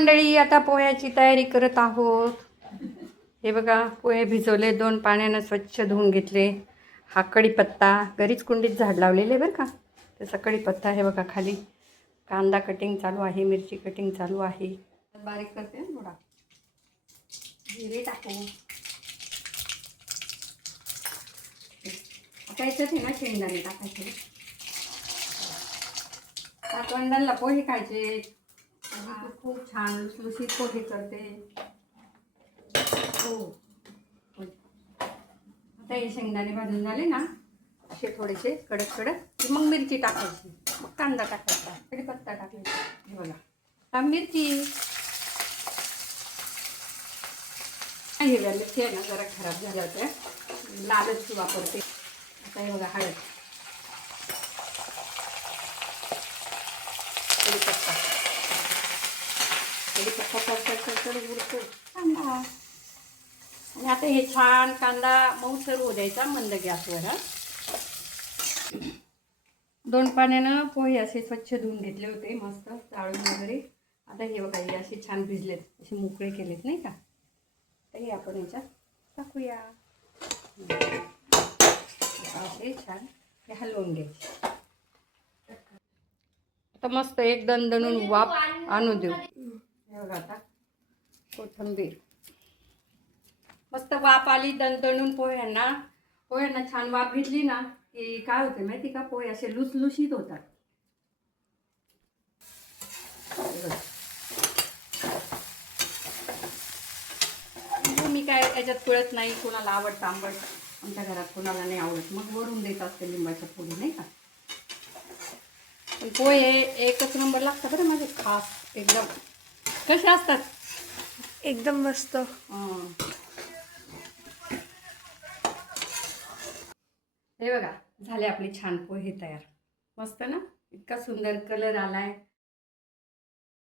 मंडळी आता पोह्याची तयारी करत आहोत. हे बघा पोहे भिजवले दोन पाण्यानं स्वच्छ धुवून घेतले. हा कढीपत्ता घरीच कुंडीत झाड लावलेले बरं का. तसा कढीपत्ता हे बघा खाली. कांदा कटिंग चालू आहे मिरची कटिंग चालू आहे. बारीक करते ना थोडा. जिरे टाकू. आता याच्यात आहे ना शेंगदाणे टाकायचे. काकवंदांना पोहे खायचे. तू खूप छान लुसलुसीत पोहे करते. हो. आता हे शेंगदाणे भाजून झाले ना असे थोडेसे कडक कडक की मग मिरची टाकायची मग कांदा टाकायचा कडीपत्ता टाकायचा. हे बघा. हा मिरची. हिरव्या मिरची आहे ना जरा खराब झाल्या होत्या. लालच वापरते. आता हे बघा हळद. कडीपत्ता कढीपत्ता कडकड कडकड उडतो कांदा आणि आता हे छान कांदा मऊसर होऊ द्यायचा मंद गॅसवर हा. दोन पाण्यानं पोहे असे स्वच्छ धुवून घेतले होते मस्त चाळून वगैरे. आता हे बघा हे असे छान भिजलेत असे मोकळे केलेत नाही का? तर हे आपण याच्यात टाकूया. असे छान हे हलवून घ्यायचे. आता मस्त एक दणदणून वाफ आणू देऊ. हे बघा आता कोथंबीर. मस्त वाफ आली दणदणून पोह्यांना. पोह्यांना छान वाफ घेतली ना की काय होते माहिती का? पोहे असे लुसलुशीत होतात. मी काय त्याच्यात कळत नाही कोणाला आवडतं आंबट. आमच्या घरात कोणाला नाही आवडत. मग वरून देत असते लिंबाच्या पोळी नाही का? पण पोहे एकच नंबर लागतात बरं माझे खास एकदम. कसे असतात? एकदम मस्त. हे बघा झाले आपले छान पोहे तयार. मस्त ना? इतका सुंदर कलर आला आहे